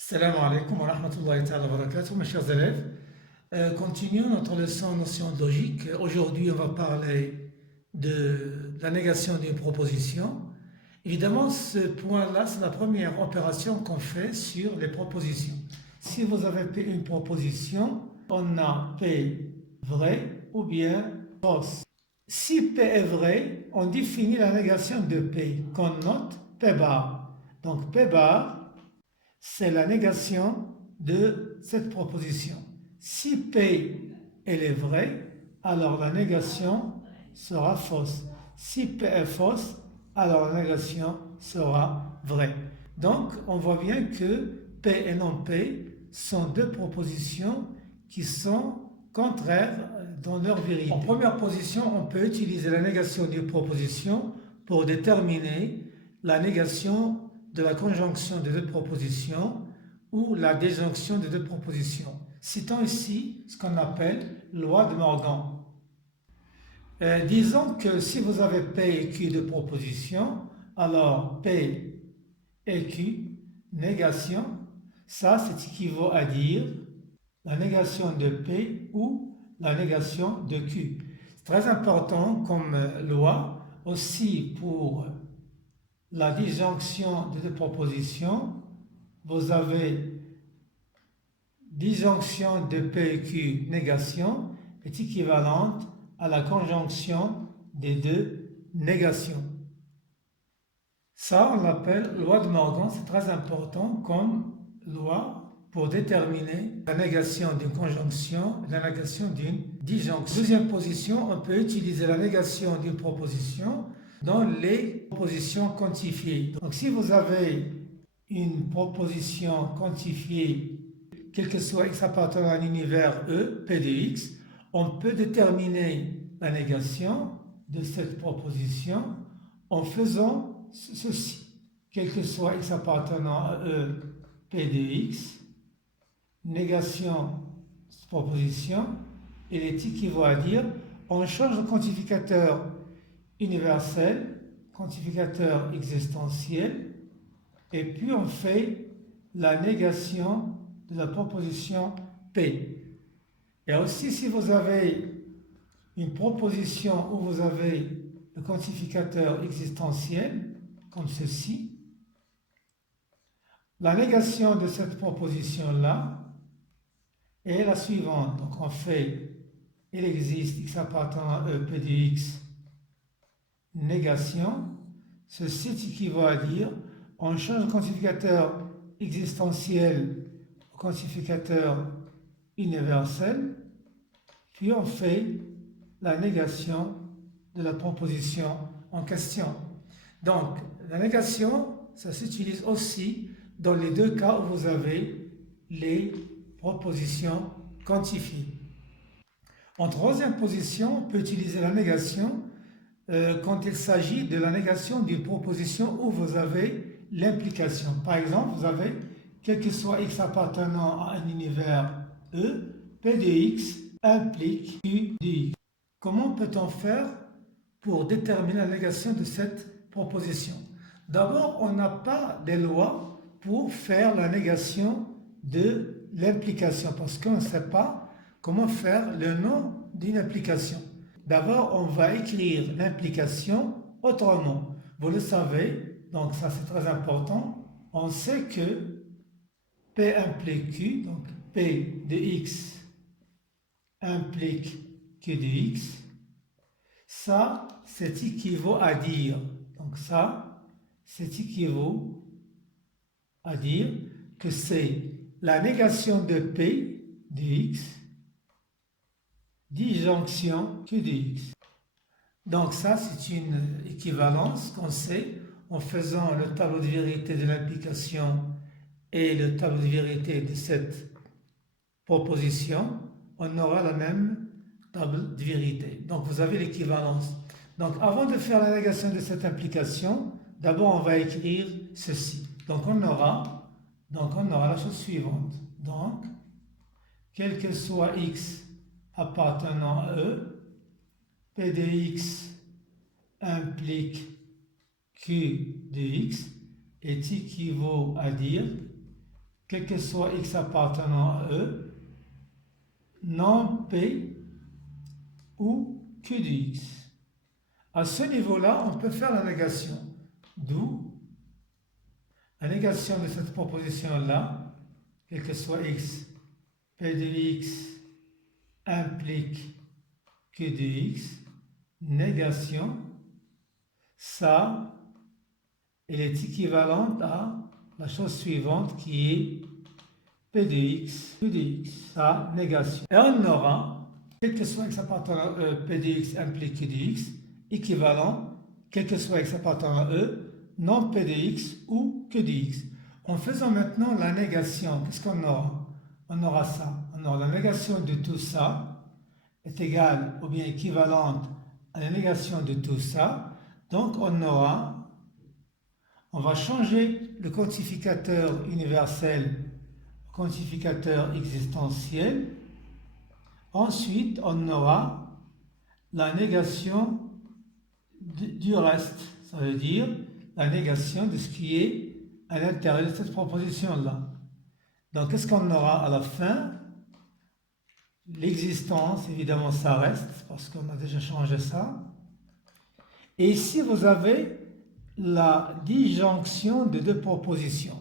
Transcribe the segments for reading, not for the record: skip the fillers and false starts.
Salam alaikum wa rahmatullahi ta'ala wa barakatuh, mes chers élèves. Continuons notre leçon notion de logique. Aujourd'hui, on va parler de la négation d'une proposition. Évidemment, ce point-là, c'est la première opération qu'on fait sur les propositions. Si vous avez P une proposition, on a P vrai ou bien fausse. Si P est vrai, on définit la négation de P qu'on note P bar. Donc P bar, c'est la négation de cette proposition. Si P elle est vraie, alors la négation sera fausse. Si P est fausse, alors la négation sera vraie. Donc, on voit bien que P et non P sont deux propositions qui sont contraires dans leur vérité. En première position, on peut utiliser la négation d'une proposition pour déterminer la négation de la conjonction de deux propositions ou la déjonction de deux propositions. Citons ici ce qu'on appelle loi de Morgan. Disons que si vous avez P et Q de propositions, alors P et Q, négation, ça c'est équivaut à dire la négation de P ou la négation de Q. C'est très important comme loi, aussi pour la disjonction de deux propositions. Vous avez disjonction de P et Q, négation, est équivalente à la conjonction des deux négations. Ça, on l'appelle loi de Morgan, c'est très important comme loi pour déterminer la négation d'une conjonction et la négation d'une disjonction. Deuxième position, on peut utiliser la négation d'une proposition dans les propositions quantifiées. Donc si vous avez une proposition quantifiée, quel que soit x appartenant à un univers E, P de x, on peut déterminer la négation de cette proposition en faisant ceci. Quel que soit x appartenant à E, P de x, négation de cette proposition, elle est équivaut à dire on change le quantificateur universel, quantificateur existentiel, et puis on fait la négation de la proposition P. Et aussi, si vous avez une proposition où vous avez le quantificateur existentiel, comme ceci, la négation de cette proposition-là est la suivante. Donc on fait, il existe x appartenant à E, P de x, négation. Ceci équivaut à dire, on change le quantificateur existentiel au quantificateur universel, puis on fait la négation de la proposition en question. Donc, la négation, ça s'utilise aussi dans les deux cas où vous avez les propositions quantifiées. En troisième position, on peut utiliser la négation quand il s'agit de la négation d'une proposition où vous avez l'implication. Par exemple, vous avez quel que soit x appartenant à un univers E, P de x implique Q de x. Comment peut-on faire pour déterminer la négation de cette proposition? D'abord, on n'a pas de loi pour faire la négation de l'implication parce qu'on ne sait pas comment faire le nom d'une implication. D'abord, on va écrire l'implication autrement. Vous le savez, donc ça c'est très important. On sait que P implique Q, donc P de x implique Q de x. Ça, c'est équivaut à dire, donc ça, c'est équivaut à dire que c'est la négation de P de x disjonction Q de x. Donc ça, c'est une équivalence qu'on sait en faisant le tableau de vérité de l'implication et le tableau de vérité de cette proposition, on aura la même tableau de vérité. Donc vous avez l'équivalence. Donc avant de faire la négation de cette implication, d'abord on va écrire ceci. Donc on aura la chose suivante. Donc, quel que soit x appartenant à E, P de x implique Q de x est équivaut à dire quel que soit x appartenant à E, non P ou Q de x. À ce niveau-là, on peut faire la négation. D'où la négation de cette proposition-là, quel que soit x, P de x implique Q de x, négation, ça, elle est équivalente à la chose suivante qui est P de x, Q de x, ça, négation. Et on aura, quel que soit x appartenant à E, P de x implique Q de x, équivalent, quel que soit x appartenant à E, non P de x ou Q de x. En faisant maintenant la négation, qu'est-ce qu'on aura? On aura ça. On aura la négation de tout ça est égale ou bien équivalente à la négation de tout ça. Donc on va changer le quantificateur universel au quantificateur existentiel. Ensuite, on aura la négation du reste. Ça veut dire la négation de ce qui est à l'intérieur de cette proposition-là. Donc, qu'est-ce qu'on aura à la fin? L'existence, évidemment, ça reste, parce qu'on a déjà changé ça. Et ici, vous avez la disjonction de deux propositions.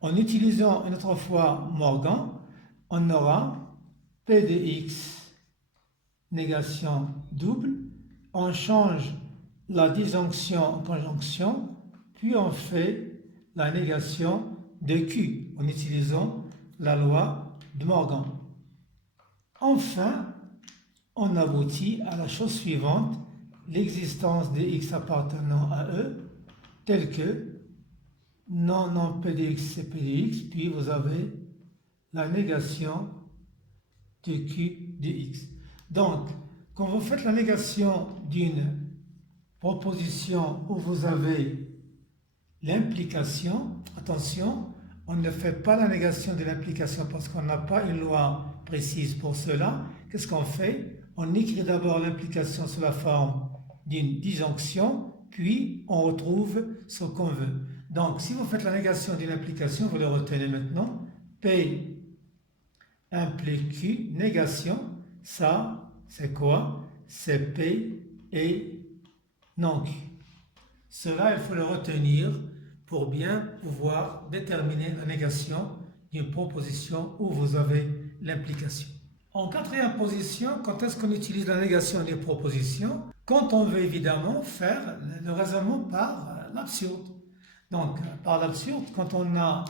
En utilisant une autre fois Morgan, on aura P de x, négation double. On change la disjonction en conjonction, puis on fait la négation de Q en utilisant la loi de Morgan. Enfin, on aboutit à la chose suivante, l'existence de x appartenant à E, telle que non P de x c'est P de x, puis vous avez la négation de Q de x. Donc, quand vous faites la négation d'une proposition où vous avez l'implication, attention, on ne fait pas la négation de l'implication parce qu'on n'a pas une loi précise pour cela. Qu'est-ce qu'on fait? On écrit d'abord l'implication sous la forme d'une disjonction, puis on retrouve ce qu'on veut. Donc, si vous faites la négation d'une implication, vous le retenez maintenant. P implique Q, négation, ça, c'est quoi? C'est P et non Q. Cela, il faut le retenir pour bien pouvoir déterminer la négation d'une proposition où vous avez l'implication. En quatrième position, quand est-ce qu'on utilise la négation d'une proposition? Quand on veut évidemment faire le raisonnement par l'absurde. Donc, par l'absurde, quand on a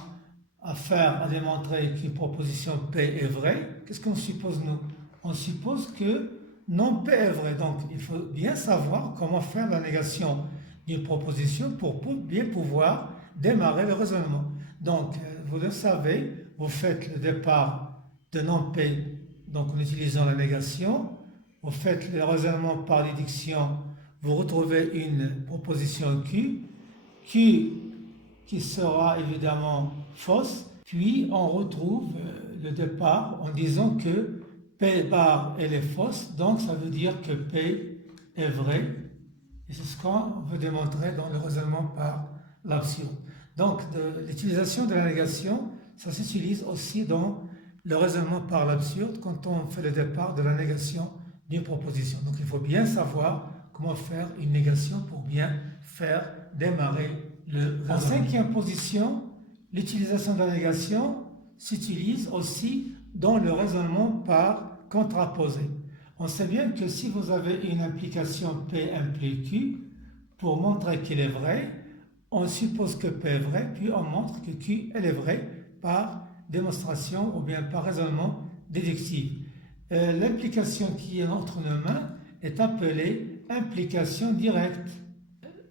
affaire à démontrer qu'une proposition P est vraie, qu'est-ce qu'on suppose nous? On suppose que non P est vrai. Donc, il faut bien savoir comment faire la négation d'une proposition pour bien pouvoir démarrer le raisonnement. Donc, vous le savez, vous faites le départ de non P, donc en utilisant la négation, vous faites le raisonnement par déduction, vous retrouvez une proposition Q qui sera évidemment fausse, puis on retrouve le départ en disant que P bar elle est fausse, donc ça veut dire que P est vrai. Et c'est ce qu'on veut démontrer dans le raisonnement par l'absurde. Donc, l'utilisation de la négation, ça s'utilise aussi dans le raisonnement par l'absurde quand on fait le départ de la négation d'une proposition. Donc, il faut bien savoir comment faire une négation pour bien faire démarrer le raisonnement. En cinquième position, l'utilisation de la négation s'utilise aussi dans le raisonnement par contraposé. On sait bien que si vous avez une implication P implique Q, pour montrer qu'elle est vraie, on suppose que P est vrai, puis on montre que Q elle est vraie par démonstration ou bien par raisonnement déductif. L'implication qui est entre nos mains est appelée implication directe.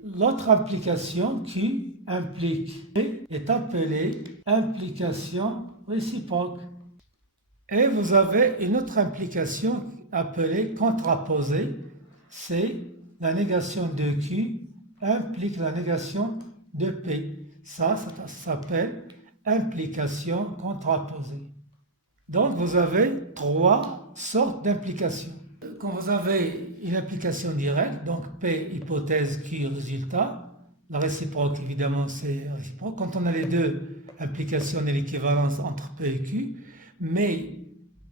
L'autre implication Q implique P est appelée implication réciproque. Et vous avez une autre implication appelée contraposée, c'est la négation de Q implique la négation de P. Ça s'appelle implication contraposée. Donc vous avez trois sortes d'implications. Quand vous avez une implication directe, donc P hypothèse Q résultat, la réciproque évidemment c'est réciproque. Quand on a les deux l'implication et l'équivalence entre P et Q, mais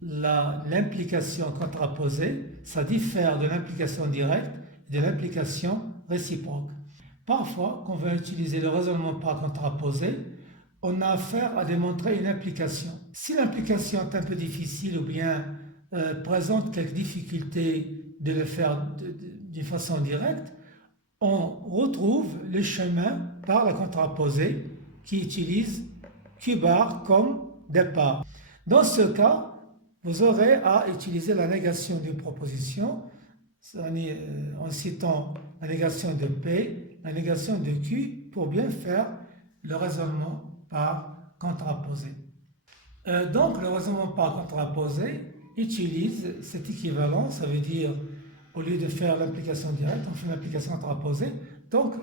l'implication contraposée, ça diffère de l'implication directe et de l'implication réciproque. Parfois, quand on va utiliser le raisonnement par contraposé, on a affaire à démontrer une implication. Si l'implication est un peu difficile ou bien présente quelques difficultés de le faire d'une façon directe, on retrouve le chemin par la contraposée qui utilise Q bar comme départ. Dans ce cas, vous aurez à utiliser la négation d'une proposition en citant la négation de P, la négation de Q pour bien faire le raisonnement par contraposé. Donc le raisonnement par contraposé utilise cet équivalent, ça veut dire au lieu de faire l'implication directe, on fait l'implication contraposée. Donc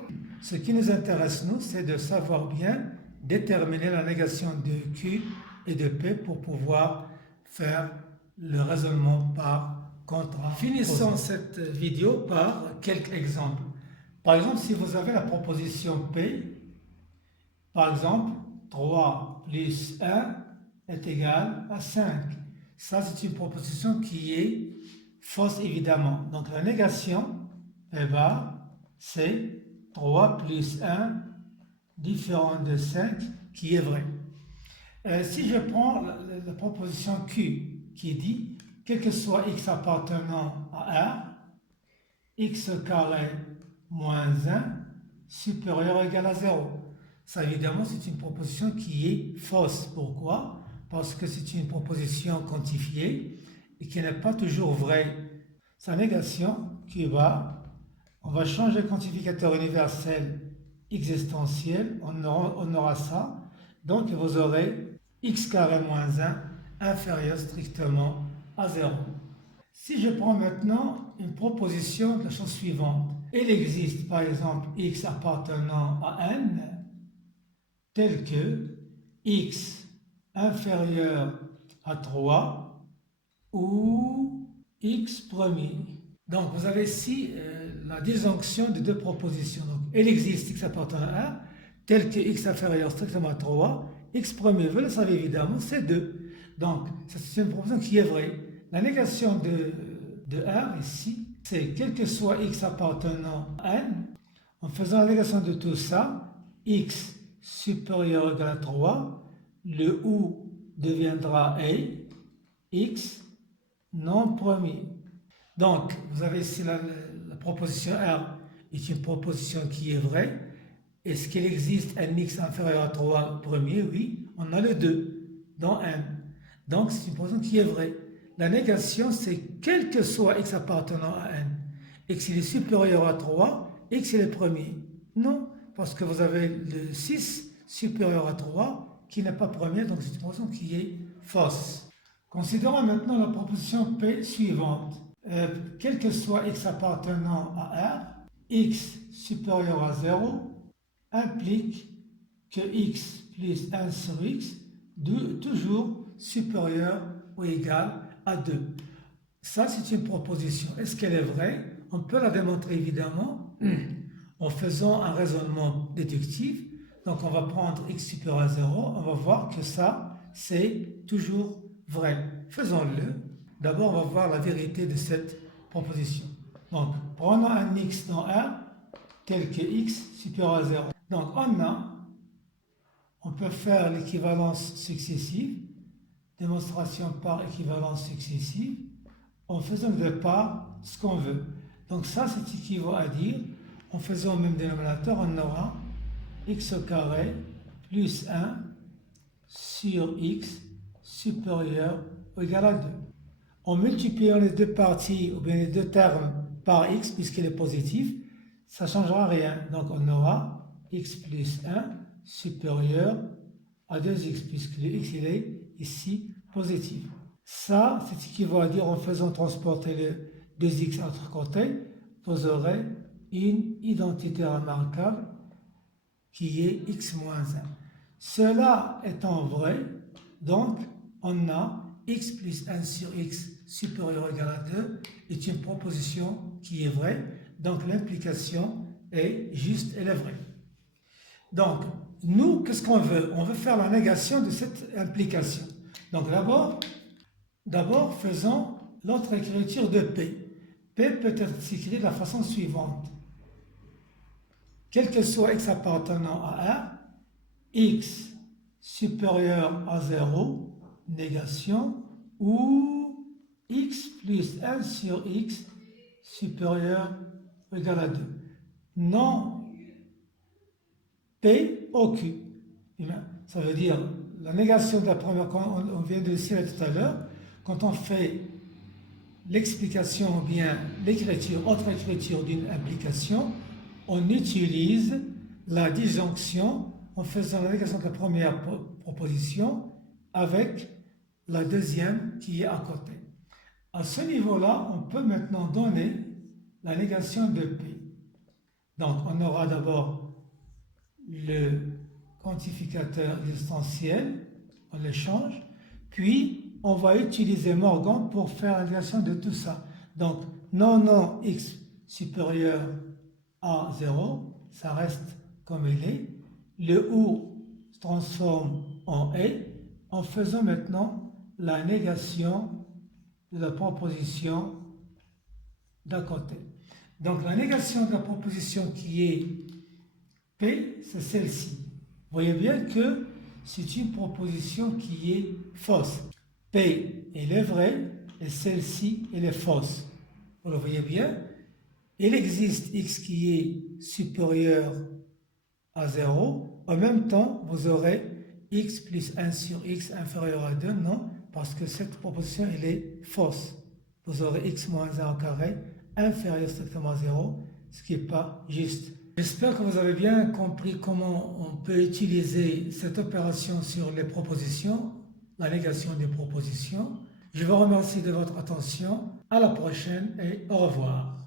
ce qui nous intéresse nous, c'est de savoir bien déterminer la négation de Q et de P pour pouvoir faire le raisonnement par contraposé. Finissons cette vidéo par quelques exemples. Par exemple, si vous avez la proposition P, par exemple, 3 plus 1 est égal à 5. Ça, c'est une proposition qui est fausse, évidemment. Donc, la négation, P bar, c'est 3 plus 1 différent de 5 qui est vrai. Si je prends la proposition Q qui dit, quel que soit x appartenant à R, x carré moins 1 supérieur ou égal à 0. Ça, évidemment, c'est une proposition qui est fausse. Pourquoi? Parce que c'est une proposition quantifiée et qui n'est pas toujours vraie. Sa négation, Q bar, on va changer le quantificateur universel existentiel, on aura ça. Donc, vous aurez x carré moins 1 inférieur strictement à 0. Si je prends maintenant une proposition de la chose suivante, il existe par exemple x appartenant à n, tel que x inférieur à 3 ou x premier. Donc vous avez ici la disjonction de deux propositions. Donc il existe x appartenant à 1, tel que x inférieur strictement à 3, x premier, vous le savez évidemment, c'est 2. Donc c'est une proposition qui est vraie. La négation de R ici, c'est quel que soit x appartenant à n, en faisant la négation de tout ça, x supérieur ou égal à 3, le ou deviendra a, x non premier. Donc, vous avez ici la proposition R est une proposition qui est vraie. Est-ce qu'il existe un x inférieur à 3 premier? Oui, on a le 2 dans n. Donc, c'est une proposition qui est vraie. La négation, c'est quel que soit x appartenant à n. X il est supérieur à 3, x il est premier. Non, parce que vous avez le 6 supérieur à 3 qui n'est pas premier, donc c'est une proposition qui est fausse. Considérons maintenant la proposition P suivante. Quel que soit x appartenant à R, x supérieur à 0 implique que x plus 1 sur x toujours supérieur ou égal à 2. Ça, c'est une proposition. Est-ce qu'elle est vraie? On peut la démontrer évidemment en faisant un raisonnement déductif. Donc, on va prendre x supérieur à 0. On va voir que ça, c'est toujours vrai. Faisons-le. D'abord, on va voir la vérité de cette proposition. Donc, prenons un x dans R tel que x supérieur à 0. Donc, on peut faire l'équivalence successive, démonstration par équivalence successive, en faisant de part ce qu'on veut. Donc ça, c'est équivaut à dire, en faisant au même dénominateur, on aura x au carré plus 1 sur x supérieur ou égal à 2. En multipliant les deux parties, ou bien les deux termes par x, puisqu'il est positif, ça ne changera rien. Donc on aura x plus 1 supérieur à 2x, puisque le x il est ici positif. Ça, c'est équivaut à dire en faisant transporter le 2x à l'autre côté, vous aurez une identité remarquable qui est x moins 1. Cela étant vrai, donc on a x plus 1 sur x supérieur ou égal à 2 est une proposition qui est vraie, donc l'implication est juste, elle est vraie. Donc, nous, qu'est-ce qu'on veut? On veut faire la négation de cette implication. Donc d'abord faisons l'autre écriture de P. P peut être écrit de la façon suivante. Quel que soit x appartenant à R, x supérieur à 0, négation, ou x plus 1 sur x supérieur ou égal à 2. Non P au Q. Ça veut dire la négation de la première, on vient de le dire tout à l'heure, quand on fait l'explication ou bien l'écriture, autre écriture d'une implication, on utilise la disjonction en faisant la négation de la première proposition avec la deuxième qui est à côté. À ce niveau-là, on peut maintenant donner la négation de P. Donc, on aura d'abord le quantificateur existentiel, on le change, puis on va utiliser Morgan pour faire la négation de tout ça. Donc, non x supérieur à 0, ça reste comme il est. Le ou se transforme en et, en faisant maintenant la négation de la proposition d'à côté. Donc, la négation de la proposition qui est P, c'est celle-ci. Vous voyez bien que c'est une proposition qui est fausse. P, elle est vraie, et celle-ci, elle est fausse. Vous le voyez bien? Il existe x qui est supérieur à 0. En même temps, vous aurez x plus 1 sur x inférieur à 2. Non, parce que cette proposition, elle est fausse. Vous aurez x moins 1 au carré inférieur strictement à 0, ce qui n'est pas juste. J'espère que vous avez bien compris comment on peut utiliser cette opération sur les propositions, la négation des propositions. Je vous remercie de votre attention. À la prochaine et au revoir.